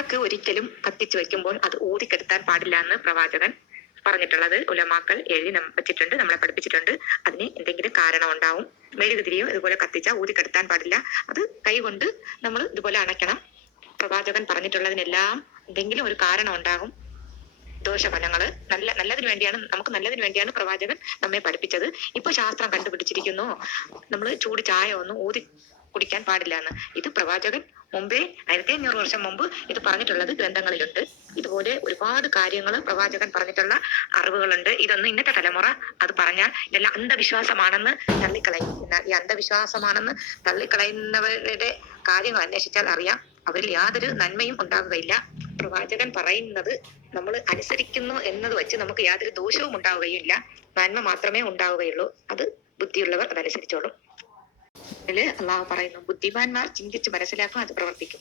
വിളക്ക് ഒരിക്കലും കത്തിച്ചു വെക്കുമ്പോൾ അത് ഊതിക്കെടുത്താൻ പാടില്ല എന്ന് പ്രവാചകൻ പറഞ്ഞിട്ടുള്ളത് ഉലമാക്കൾ എഴുതി വെച്ചിട്ടുണ്ട്, നമ്മളെ പഠിപ്പിച്ചിട്ടുണ്ട്. അതിന് എന്തെങ്കിലും കാരണം ഉണ്ടാവും. മെഴുകുതിരിയും ഇതുപോലെ കത്തിച്ചാൽ ഊതിക്കെടുത്താൻ പാടില്ല. അത് കൈകൊണ്ട് നമ്മൾ ഇതുപോലെ അണയ്ക്കണം. പ്രവാചകൻ പറഞ്ഞിട്ടുള്ളതിനെല്ലാം എന്തെങ്കിലും ഒരു കാരണം ഉണ്ടാകും. ദോഷഫലങ്ങള് നല്ലതിന് വേണ്ടിയാണ്, നമുക്ക് നല്ലതിന് വേണ്ടിയാണ് പ്രവാചകൻ നമ്മെ പഠിപ്പിച്ചത്. ഇപ്പൊ ശാസ്ത്രം കണ്ടുപിടിച്ചിരിക്കുന്നു നമ്മൾ ചൂട് ചായ ഒന്നും ഊതി കുടിക്കാൻ പാടില്ല എന്ന്. ഇത് പ്രവാചകൻ മുമ്പേ 1500 വർഷം മുമ്പ് ഇത് പറഞ്ഞിട്ടുള്ളത് ഗ്രന്ഥങ്ങളിലുണ്ട്. ഇതുപോലെ ഒരുപാട് കാര്യങ്ങൾ പ്രവാചകൻ പറഞ്ഞിട്ടുള്ള അറിവുകളുണ്ട്. ഇതൊന്നും ഇന്നത്തെ തലമുറ അത് പറഞ്ഞാൽ ഇതെല്ലാം അന്ധവിശ്വാസമാണെന്ന് തള്ളിക്കളയും. എന്നാൽ ഈ അന്ധവിശ്വാസമാണെന്ന് തള്ളിക്കളയുന്നവരുടെ കാര്യങ്ങൾ അന്വേഷിച്ചാൽ അറിയാം, അവരിൽ യാതൊരു നന്മയും ഉണ്ടാവുകയില്ല. പ്രവാചകൻ പറയുന്നത് നമ്മൾ അനുസരിക്കുന്നു എന്നത് വെച്ച് നമുക്ക് യാതൊരു ദോഷവും ഉണ്ടാവുകയില്ല, നന്മ മാത്രമേ ഉണ്ടാവുകയുള്ളൂ. അത് ബുദ്ധിയുള്ളവർ അതനുസരിച്ചോളും. അതില് അള്ളാഹു പറയുന്നു, ബുദ്ധിമാന്മാർ ചിന്തിച്ച് മനസ്സിലാക്കും, അത് പ്രവർത്തിക്കും.